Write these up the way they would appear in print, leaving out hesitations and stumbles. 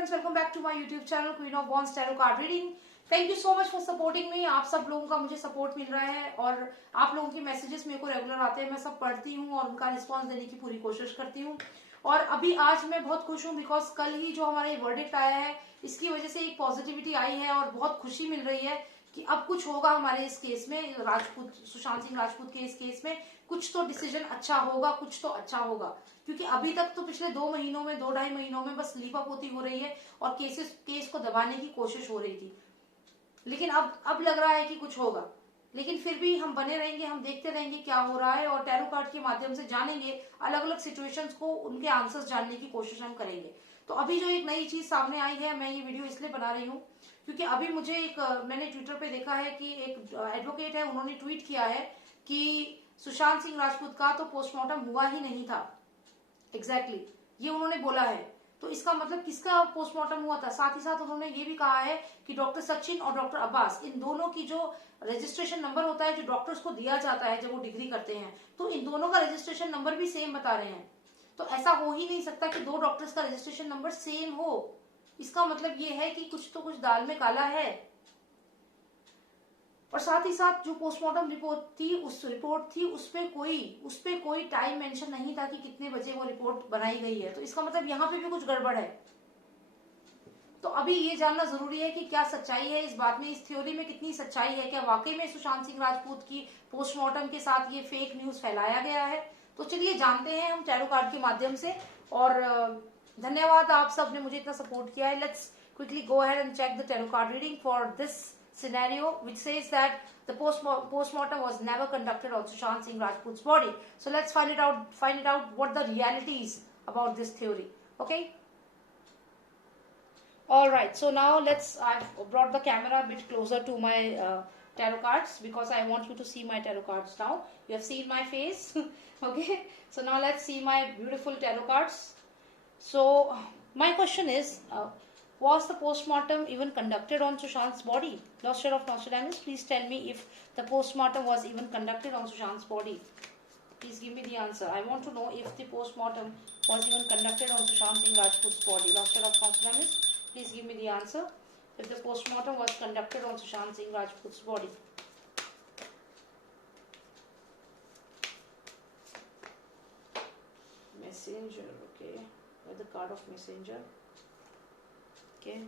Friends, welcome back to my YouTube channel queen of wands tarot card reading. Thank you so much for supporting me. आप सब लोगों का मुझे support मिल रहा है और आप लोगों के मैसेजेस मेरे को रेगुलर आते हैं। मैं सब पढ़ती हूँ और उनका रिस्पॉन्स देने की पूरी कोशिश करती हूँ। और अभी आज मैं बहुत खुश हूँ बिकॉज कल ही जो हमारा ये वर्डिक्ट आया है इसकी वजह से एक पॉजिटिविटी आई है और बहुत खुशी मिल रही है कि अब कुछ होगा हमारे इस केस में, राजपूत सुशांत सिंह राजपूत के इस केस में कुछ तो डिसीजन अच्छा होगा, कुछ तो अच्छा होगा। क्योंकि अभी तक तो पिछले 2 महीनों में 2-2.5 महीनों में बस लीपापोती हो रही है और केस को दबाने की कोशिश हो रही थी। लेकिन अब लग रहा है कि कुछ होगा। लेकिन फिर भी हम बने रहेंगे, हम देखते रहेंगे क्या हो रहा है और टैरो कार्ड के माध्यम से जानेंगे अलग अलग सिचुएशंस को, उनके आंसर्स जानने की कोशिश हम करेंगे। तो अभी जो एक नई चीज सामने आई है, मैं ये वीडियो इसलिए बना रही हूँ क्योंकि अभी मुझे मैंने ट्विटर पे देखा है कि एक एडवोकेट है, उन्होंने ट्वीट किया है कि सुशांत सिंह राजपूत का तो पोस्टमार्टम हुआ ही नहीं था। एग्जैक्टली ये उन्होंने बोला है। तो इसका मतलब किसका पोस्टमार्टम हुआ था? साथ ही साथ उन्होंने ये भी कहा है कि डॉक्टर सचिन और डॉक्टर अब्बास, इन दोनों की जो रजिस्ट्रेशन नंबर होता है जो डॉक्टर्स को दिया जाता है जब वो डिग्री करते हैं, तो इन दोनों का रजिस्ट्रेशन नंबर भी सेम बता रहे हैं। तो ऐसा हो ही नहीं सकता कि 2 डॉक्टर्स का रजिस्ट्रेशन नंबर सेम हो। इसका मतलब ये है कि कुछ तो कुछ दाल में काला है। और साथ ही साथ जो पोस्टमार्टम रिपोर्ट थी उसपे कोई टाइम मेंशन नहीं था कि कितने बजे वो रिपोर्ट बनाई गई है। तो इसका मतलब यहाँ पे भी कुछ गड़बड़ है। तो अभी ये जानना जरूरी है कि क्या सच्चाई है इस बात में, इस थ्योरी में कितनी सच्चाई है, क्या वाकई में सुशांत सिंह राजपूत की पोस्टमार्टम के साथ ये फेक न्यूज फैलाया गया है। तो चलिए जानते हैं हम टैरो कार्ड के माध्यम से। और धन्यवाद, आप सब ने मुझे इतना सपोर्ट किया है। Let's quickly go ahead and check the tarot card reading for this scenario which says that the postmortem was never conducted on Sushant Singh Rajput's body. So let's find it out what the reality is about this theory. Okay, all right, so now I've brought the camera a bit closer to my tarot cards because I want you to see my tarot cards now. You have seen my face. Okay, so now let's see my beautiful tarot cards. So my question is, was the postmortem even conducted on Sushant's body? Lost of Nostradamus, please tell me if the postmortem was even conducted on Sushant's body. Please give me the answer. I want to know if the postmortem was even conducted on Sushant Singh Rajput's body. Lost of Nostradamus, please give me the answer if the postmortem was conducted on Sushant Singh Rajput's body. Messenger, okay. The card of messenger. Okay.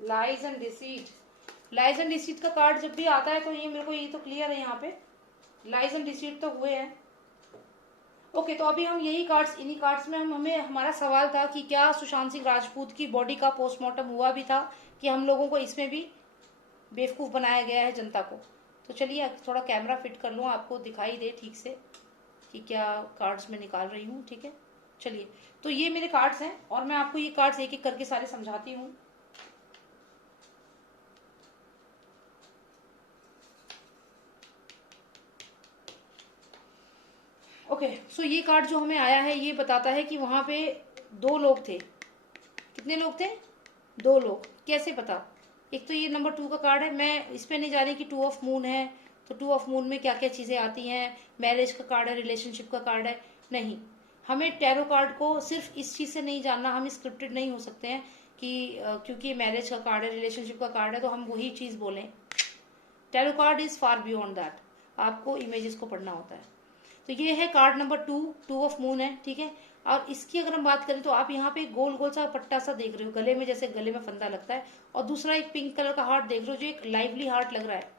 Lies and deceit. Lies and deceit का card जब भी आता है तो ये मेरे को ये तो क्लियर है, यहाँ पे लाइज एंड डिसीट तो हुए हैं। ओके, तो अभी हम यही कार्ड्स, इन्हीं कार्ड्स में हमें हमारा सवाल था कि क्या सुशांत सिंह राजपूत की बॉडी का पोस्टमार्टम हुआ भी था, कि हम लोगों को इसमें भी बेवकूफ बनाया गया है जनता को। तो चलिए थोड़ा कैमरा फिट कर लूँ, आपको दिखाई दे ठीक से कि क्या कार्ड्स मैं निकाल रही हूँ। ठीक है, चलिए, तो ये मेरे कार्ड्स हैं और मैं आपको ये कार्ड्स एक एक करके सारे समझाती हूँ। ओके, सो ये कार्ड जो हमें आया है ये बताता है कि वहां पे 2 लोग थे। कितने लोग थे? 2 लोग। कैसे पता? एक तो ये नंबर 2 का कार्ड है। मैं इस पे नहीं जा रही कि 2 ऑफ मून है तो 2 ऑफ मून में क्या क्या चीजें आती हैं, मैरिज का कार्ड है, रिलेशनशिप का कार्ड है, नहीं। हमें टैरो कार्ड को सिर्फ इस चीज से नहीं जानना, हम स्क्रिप्टेड नहीं हो सकते हैं कि क्योंकि मैरिज का कार्ड है, रिलेशनशिप का कार्ड है तो हम वही चीज बोलें। Tarot card is far beyond that, आपको इमेजेस को पढ़ना होता है। तो ये है कार्ड नंबर 2 ऑफ मून है। ठीक है, और इसकी अगर हम बात करें तो आप यहाँ पे गोल गोल सा पट्टा सा देख रहे हो गले में, जैसे गले में फंदा लगता है, और दूसरा एक पिंक कलर का हार्ट देख रहे हो जो एक लाइवली हार्ट लग रहा है।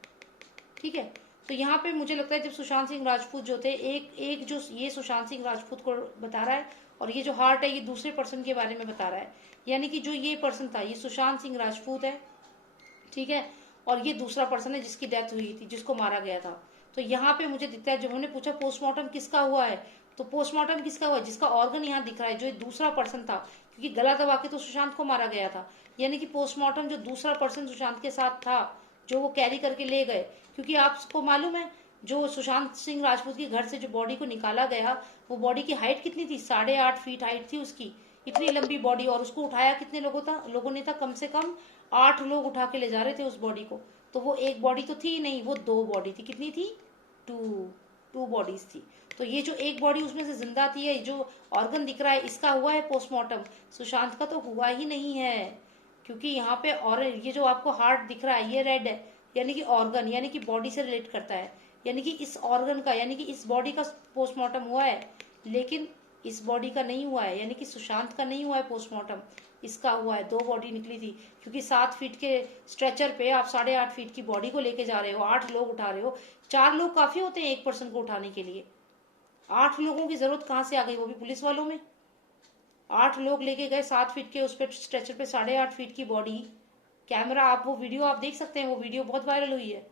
ठीक है, तो यहाँ पे मुझे लगता है जब सुशांत सिंह राजपूत जो थे, एक जो ये सुशांत सिंह राजपूत को बता रहा है और ये जो हार्ट है ये दूसरे पर्सन के बारे में बता रहा है। यानी कि जो ये पर्सन था ये सुशांत सिंह राजपूत है। ठीक है, और ये दूसरा पर्सन है जिसकी डेथ हुई थी, जिसको मारा गया था। तो यहाँ पे मुझे दिखता है, जब उन्होंने पूछा पोस्टमार्टम किसका हुआ है, तो पोस्टमार्टम किसका हुआ है, जिसका ऑर्गन यहाँ दिख रहा है, जो दूसरा पर्सन था, क्योंकि गला दबा के तो सुशांत को मारा गया था। यानी कि पोस्टमार्टम जो दूसरा पर्सन सुशांत के साथ था, जो वो कैरी करके ले गए, क्योंकि आपको मालूम है जो सुशांत सिंह राजपूत के घर से जो बॉडी को निकाला गया, वो बॉडी की हाइट कितनी थी? 8.5 फीट हाइट थी उसकी। इतनी लंबी बॉडी, और उसको उठाया कितने लोगों ने था, कम से कम 8 लोग उठा के ले जा रहे थे उस बॉडी को। तो वो एक बॉडी तो थी नहीं, वो 2 बॉडी थी। कितनी थी? 2 बॉडीज थी। तो ये जो एक बॉडी उसमें से जिंदा थी, है जो ऑर्गन दिख रहा है, इसका हुआ है पोस्टमार्टम। सुशांत का तो हुआ ही नहीं है, क्योंकि यहाँ पे, और ये जो आपको हार्ट दिख रहा है ये रेड है, यानी कि ऑर्गन, यानी कि बॉडी से रिलेट करता है, यानी कि इस ऑर्गन का, यानी कि इस बॉडी का पोस्टमार्टम हुआ है, लेकिन इस बॉडी का नहीं हुआ है, यानी कि सुशांत का नहीं हुआ है पोस्टमार्टम, इसका हुआ है। 2 बॉडी निकली थी, क्योंकि 7 फीट के स्ट्रेचर पे आप 8.5 फीट की बॉडी को लेके जा रहे हो, 8 लोग उठा रहे हो। 4 लोग काफी होते हैं एक पर्सन को उठाने के लिए, 8 लोगों की जरूरत कहाँ से आ गई, वो भी पुलिस वालों में। 8 लोग लेके गए 7 फीट के उस पे स्ट्रेचर पे, 8.5 फीट की बॉडी। कैमरा, आप वो वीडियो आप देख सकते हैं, वो वीडियो बहुत वायरल हुई है।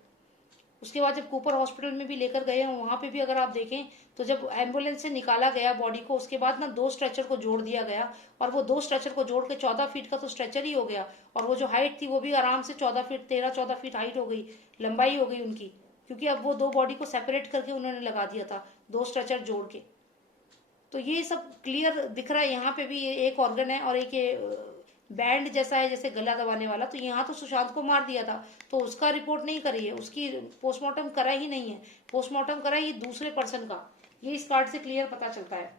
उसके बाद जब कूपर हॉस्पिटल में भी लेकर गए हैं, वहां पे भी अगर आप देखें तो जब एम्बुलेंस से निकाला गया बॉडी को, उसके बाद ना 2 स्ट्रेचर को जोड़ दिया गया, और वो 2 स्ट्रेचर को जोड़ के 14 फीट का तो स्ट्रेचर ही हो गया, और वो जो हाइट थी वो भी आराम से 14 फीट, 13-14 फीट हाइट हो गई, लंबाई हो गई उनकी, क्योंकि अब वो 2 बॉडी को सेपरेट करके उन्होंने लगा दिया था, 2 स्ट्रेचर जोड़ के। तो ये सब क्लियर दिख रहा है। यहाँ पे भी एक ऑर्गन है और एक ये बैंड जैसा है, जैसे गला दबाने वाला। तो यहाँ तो सुशांत को मार दिया था, तो उसका रिपोर्ट नहीं करी है, उसकी पोस्टमार्टम करा ही नहीं है, पोस्टमार्टम करा ये दूसरे पर्सन का, ये इस कार्ड से क्लियर पता चलता है।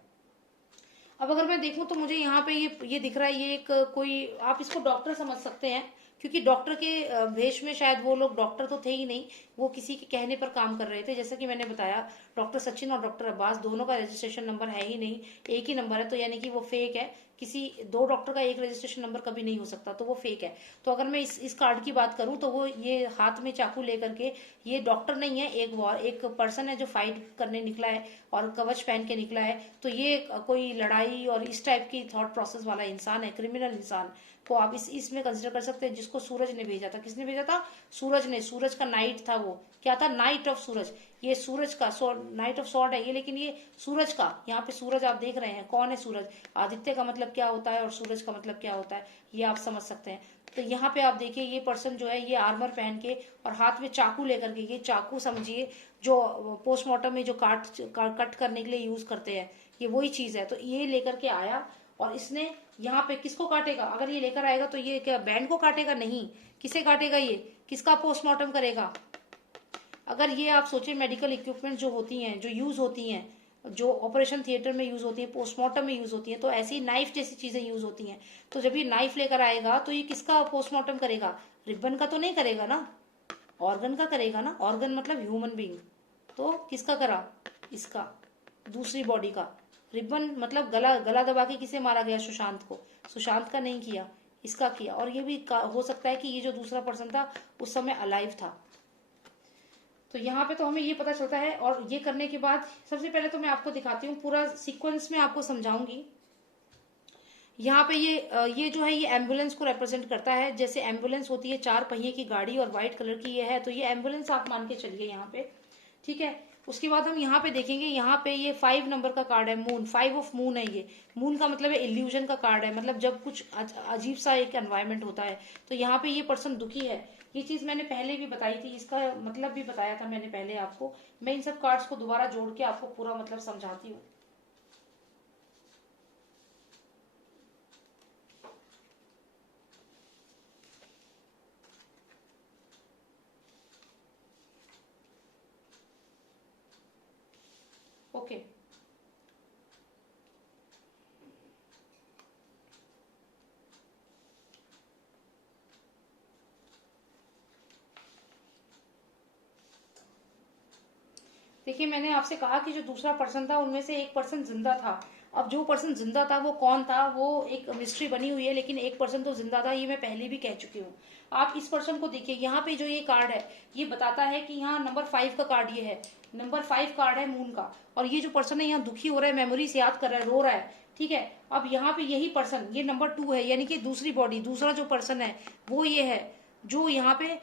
अब अगर मैं देखूं तो मुझे यहाँ पे ये दिख रहा है, ये एक कोई, आप इसको डॉक्टर समझ सकते हैं, क्योंकि डॉक्टर के भेष में, शायद वो लोग डॉक्टर तो थे ही नहीं, वो किसी के कहने पर काम कर रहे थे। जैसा कि मैंने बताया, डॉक्टर सचिन और डॉक्टर अब्बास दोनों का रजिस्ट्रेशन नंबर है ही नहीं, एक ही नंबर है, तो यानी कि वो फेक है। किसी 2 डॉक्टर का एक रजिस्ट्रेशन नंबर कभी नहीं हो सकता, तो वो फेक है। तो अगर मैं इस कार्ड की बात करूं तो वो ये हाथ में चाकू लेकर के, ये डॉक्टर नहीं है, एक पर्सन है जो फाइट करने निकला है और कवच पहन के निकला है। तो ये कोई लड़ाई और इस टाइप की थॉट प्रोसेस वाला इंसान है, क्रिमिनल इंसान को आप इसमें कंसिडर कर सकते हैं, जिसको सूरज ने भेजा था। किसने भेजा था? सूरज ने। सूरज का नाइट था, वो क्या था? नाइट ऑफ सूरज। ये सूरज का नाइट ऑफ सॉर्ड है ये, लेकिन ये सूरज का, यहाँ पे सूरज आप देख रहे हैं, कौन है सूरज? आदित्य का मतलब क्या होता है और सूरज का मतलब क्या होता है, ये आप समझ सकते हैं। तो यहाँ पे आप देखिए, ये पर्सन जो है, ये आर्मर पहन के और हाथ में चाकू लेकर के, ये चाकू समझिए जो पोस्टमार्टम में जो कट करने के लिए यूज करते हैं, ये वही चीज है। तो ये लेकर के आया और इसने यहाँ पे किसको काटेगा? अगर ये लेकर आएगा तो ये क्या बैंड को काटेगा? नहीं। किसे काटेगा? ये किसका पोस्टमार्टम करेगा? अगर ये आप सोचिए, मेडिकल इक्विपमेंट जो होती हैं, जो यूज होती हैं, जो ऑपरेशन थिएटर में यूज होती है, पोस्टमार्टम में यूज होती है, तो ऐसी नाइफ जैसी चीजें यूज होती हैं। तो जब ये नाइफ लेकर आएगा तो ये किसका पोस्टमार्टम करेगा? रिबन का तो नहीं करेगा ना, ऑर्गन का करेगा ना। ऑर्गन मतलब ह्यूमन बींग। तो किसका करा? इसका, दूसरी बॉडी का। रिबन मतलब गला दबा के किसे मारा गया? सुशांत को। सुशांत का नहीं किया, इसका किया। और ये भी हो सकता है कि ये जो दूसरा पर्सन था उस समय अलाइव था। तो यहाँ पे तो हमें ये पता चलता है। और ये करने के बाद सबसे पहले तो मैं आपको दिखाती हूँ, पूरा सीक्वेंस में आपको समझाऊंगी। यहाँ पे ये जो है, ये एम्बुलेंस को रिप्रेजेंट करता है। जैसे एम्बुलेंस होती है 4 पहिए की गाड़ी और व्हाइट कलर की ये है, तो ये एम्बुलेंस आप मान के चलिए यहाँ पे, ठीक है। उसके बाद हम यहाँ पे देखेंगे, यहाँ पे ये 5 नंबर का कार्ड है, मून, 5 ऑफ मून है ये। मून का मतलब है इल्यूजन का कार्ड है, मतलब जब कुछ अजीब सा एक एनवायरमेंट होता है। तो यहाँ पे ये पर्सन दुखी है। ये चीज मैंने पहले भी बताई थी, इसका मतलब भी बताया था मैंने पहले आपको। मैं इन सब कार्ड्स को दोबारा जोड़ के आपको पूरा मतलब समझाती हूँ। ओके, देखिए मैंने आपसे कहा कि जो दूसरा पर्सन था उनमें से एक पर्सन जिंदा था। अब जो पर्सन जिंदा था वो कौन था, वो एक मिस्ट्री बनी हुई है, लेकिन एक पर्सन तो जिंदा था, ये मैं पहले भी कह चुकी हूँ। आप इस पर्सन को देखिए, यहाँ पे जो ये कार्ड है ये बताता है कि यहाँ नंबर 5 का कार्ड ये है, नंबर 5 कार्ड है मून का। और ये जो पर्सन है यहाँ दुखी हो रहा है, मेमोरीज याद कर रहा है, रो रहा है, ठीक है। अब यहाँ पे यही पर्सन, ये नंबर 2 है, यानी कि दूसरी बॉडी, दूसरा जो पर्सन है वो ये है, जो यहाँ पे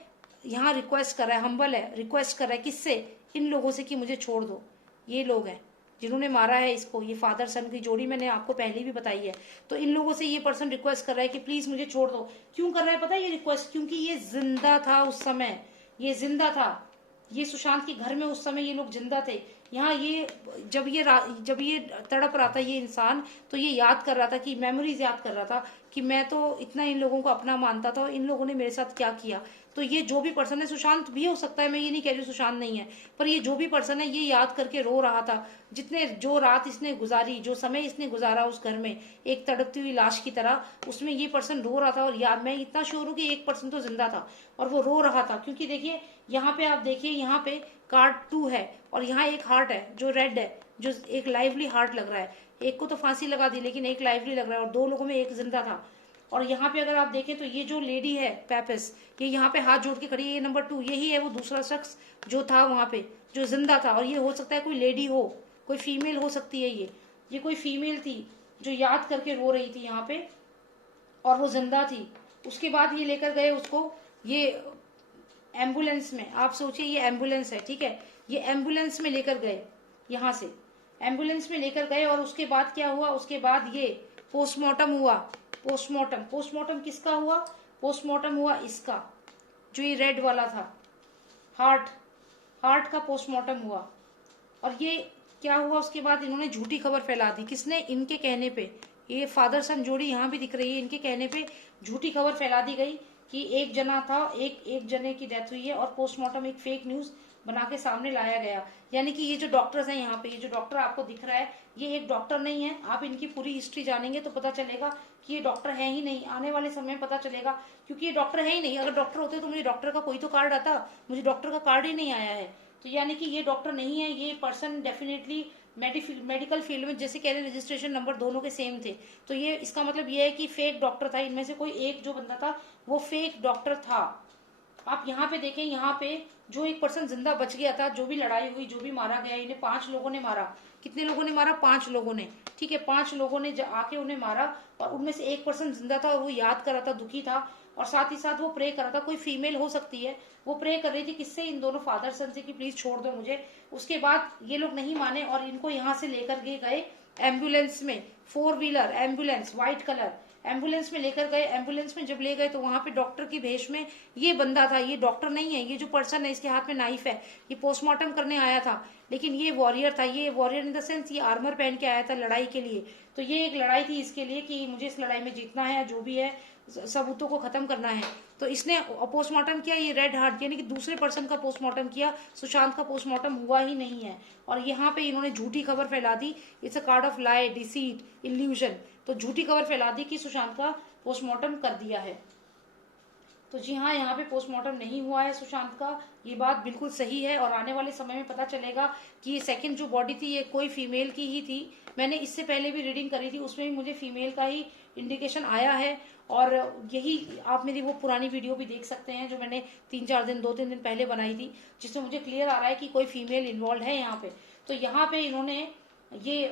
यहाँ रिक्वेस्ट कर रहा है, हम्बल है, रिक्वेस्ट कर रहा है किससे? इन लोगों से कि मुझे छोड़ दो। ये लोग हैं जिन्होंने मारा है इसको, ये फादर सन की जोड़ी मैंने आपको पहले भी बताई है। तो इन लोगों से ये पर्सन रिक्वेस्ट कर रहा है कि प्लीज मुझे छोड़ दो। क्यों कर रहा है पता है ये रिक्वेस्ट? क्योंकि ये जिंदा था उस समय, ये जिंदा था, ये सुशांत के घर में उस समय ये लोग जिंदा थे। यहाँ ये जब ये तड़प रहा था ये इंसान, तो ये याद कर रहा था कि मेमोरीज याद कर रहा था कि मैं तो इतना इन लोगों को अपना मानता था और इन लोगों ने मेरे साथ क्या किया। तो ये जो भी पर्सन है, सुशांत भी हो सकता है, मैं ये नहीं कह रही सुशांत नहीं है, पर ये जो भी पर्सन है ये याद करके रो रहा था। जो रात इसने गुजारी, जो समय इसने गुजारा उस घर में एक तड़पती हुई लाश की तरह, उसमें ये पर्सन रो रहा था। और यार मैं इतना श्योर हूँ कि एक पर्सन तो जिंदा था और वो रो रहा था, क्योंकि देखिए यहाँ पे आप देखिए, यहाँ पे कार्ड 2 है और यहाँ एक हार्ट है जो रेड है, जो एक लाइवली हार्ट लग रहा है। एक को तो फांसी लगा दी लेकिन एक लाइवली लग रहा है और 2 लोगों में एक जिंदा था। और यहाँ पे अगर आप देखें तो ये जो लेडी है पेपिस, ये यहाँ पे हाथ जोड़ के खड़ी है, ये नंबर 2, यही है वो दूसरा शख्स जो था वहां पे, जो जिंदा था। और ये हो सकता है कोई लेडी हो, कोई फीमेल हो सकती है, ये कोई फीमेल थी जो याद करके रो रही थी यहाँ पे, और वो जिंदा थी। उसके बाद ये लेकर गए उसको, ये एम्बुलेंस में, आप सोचिए ये एम्बुलेंस है, ठीक है, ये एम्बुलेंस में लेकर गए, यहाँ से एम्बुलेंस में लेकर गए। और उसके बाद क्या हुआ, उसके बाद ये पोस्टमार्टम हुआ। पोस्टमार्टम किसका हुआ, पोस्टमार्टम हुआ इसका, जो ये रेड वाला था, हार्ट का पोस्टमार्टम हुआ। और ये क्या हुआ, उसके बाद इन्होंने झूठी खबर फैला दी, किसने, इनके कहने पे, ये फादर सन जोड़ी यहाँ भी दिख रही है, इनके कहने पे झूठी खबर फैला दी गई कि एक जना था, एक जने की डेथ हुई है, और पोस्टमार्टम एक फेक न्यूज बना के सामने लाया गया। यानी कि ये जो डॉक्टर्स हैं यहाँ पे, ये जो डॉक्टर आपको दिख रहा है, ये एक डॉक्टर नहीं है। आप इनकी पूरी हिस्ट्री जानेंगे तो पता चलेगा कि ये डॉक्टर है ही नहीं। आने वाले समय में पता चलेगा, क्योंकि ये डॉक्टर है ही नहीं। अगर डॉक्टर होते तो मुझे डॉक्टर का कोई तो कार्ड आता, मुझे डॉक्टर का कार्ड ही नहीं आया है। तो यानी कि ये डॉक्टर नहीं है, ये पर्सन डेफिनेटली मेडिकल फील्ड में, जैसे कह रहे रजिस्ट्रेशन नंबर दोनों के सेम थे, तो ये इसका मतलब ये है कि फेक डॉक्टर था। इनमें से कोई एक जो बंदा था वो फेक डॉक्टर था। आप यहाँ पे देखें, यहाँ पे जो एक पर्सन जिंदा बच गया था, जो भी लड़ाई हुई, जो भी मारा गया, इन्हें 5 लोगों ने मारा। कितने लोगों ने मारा, 5 लोगों ने, ठीक है, 5 लोगों ने आके उन्हें मारा। और उनमें से एक पर्सन जिंदा था और वो याद कर रहा था, दुखी था, और साथ ही साथ वो प्रे कर रहा था। कोई फीमेल हो सकती है, वो प्रे कर रही थी किससे, इन दोनों फादर सन से, कि प्लीज छोड़ दो मुझे। उसके बाद ये लोग नहीं माने और इनको यहाँ से लेकर के गए एम्बुलेंस में, 4 wheeler ambulance, white colour ambulance में लेकर गए। एम्बुलेंस में जब ले गए तो वहां पे डॉक्टर की भेष में ये बंदा था। ये डॉक्टर नहीं है, ये जो पर्सन है इसके हाथ में नाइफ है, ये पोस्टमार्टम करने आया था, लेकिन ये वॉरियर था। ये वॉरियर इन द सेंस ये आर्मर पहन के आया था लड़ाई के लिए। तो ये एक लड़ाई थी इसके लिए कि मुझे इस लड़ाई में जीतना है, जो भी है सबूतों को खत्म करना है। तो इसने पोस्टमार्टम किया, ये रेड हार्ट यानी कि दूसरे पर्सन का पोस्टमार्टम किया, सुशांत का पोस्टमार्टम हुआ ही नहीं है। और यहाँ पे इन्होंने झूठी खबर फैला दी। It's a card of lie, deceit, illusion. तो झूठी खबर फैला दी कि सुशांत का पोस्टमार्टम कर दिया है। तो जी हाँ, यहाँ पे पोस्टमार्टम नहीं हुआ है सुशांत का, ये बात बिल्कुल सही है। और आने वाले समय में पता चलेगा कि ये सेकंड जो बॉडी थी ये कोई फीमेल की ही थी। मैंने इससे पहले भी रीडिंग करी थी, उसमें भी मुझे फीमेल का ही इंडिकेशन आया है। और यही आप मेरी वो पुरानी वीडियो भी देख सकते हैं जो मैंने 2-3 दिन पहले बनाई थी, जिसमें मुझे क्लियर आ रहा है कि कोई फीमेल इन्वॉल्व है यहाँ पे। तो यहाँ पे इन्होंने ये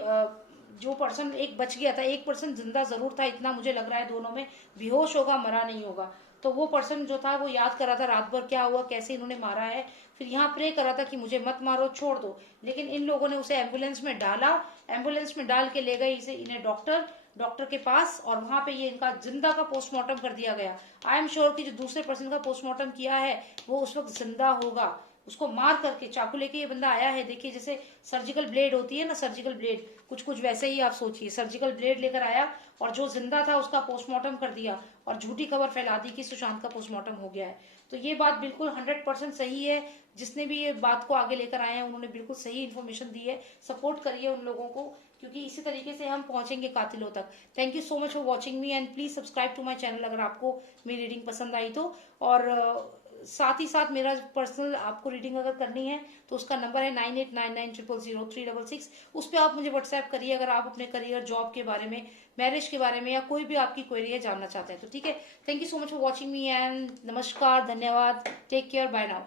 जो पर्सन एक बच गया था, एक पर्सन जिंदा जरूर था, इतना मुझे लग रहा है, दोनों में बेहोश होगा, मरा नहीं होगा। तो वो पर्सन जो था वो याद कर रहा था रात भर क्या हुआ, कैसे इन्होंने मारा है। फिर यहाँ प्रे कर रहा था कि मुझे मत मारो, छोड़ दो। लेकिन इन लोगों ने उसे एम्बुलेंस में डाला, एम्बुलेंस में डाल के ले गए इन्हें डॉक्टर के पास, और वहां पे ये इनका जिंदा का पोस्टमार्टम कर दिया गया। आई एम श्योर कि जो दूसरे पर्सन का पोस्टमार्टम किया है वो उस वक्त जिंदा होगा। उसको मार करके चाकू लेके ये बंदा आया है, देखिए जैसे सर्जिकल ब्लेड होती है ना, सर्जिकल ब्लेड, कुछ वैसे ही आप सोचिए, सर्जिकल ब्लेड लेकर आया और जो जिंदा था उसका पोस्टमार्टम कर दिया और झूठी खबर फैला दी कि सुशांत का पोस्टमार्टम हो गया है। तो ये बात बिल्कुल 100% सही है। जिसने भी ये बात को आगे लेकर आए हैं उन्होंने बिल्कुल सही इन्फॉर्मेशन दी है। सपोर्ट करिए उन लोगों को, क्योंकि इसी तरीके से हम पहुंचेंगे कातिलों तक। Thank you so much for watching me and please subscribe to my channel अगर आपको मेरी रीडिंग पसंद आई तो। और साथ ही साथ मेरा पर्सनल आपको रीडिंग अगर करनी है तो उसका नंबर है 9899000366। उस पर आप मुझे व्हाट्सएप करिए अगर आप अपने करियर, जॉब के बारे में, मैरिज के बारे में, या कोई भी आपकी क्वेरी है जानना चाहते हैं तो। ठीक है, thank you so much for watching me and नमस्कार, धन्यवाद, टेक केयर, बाय नाउ।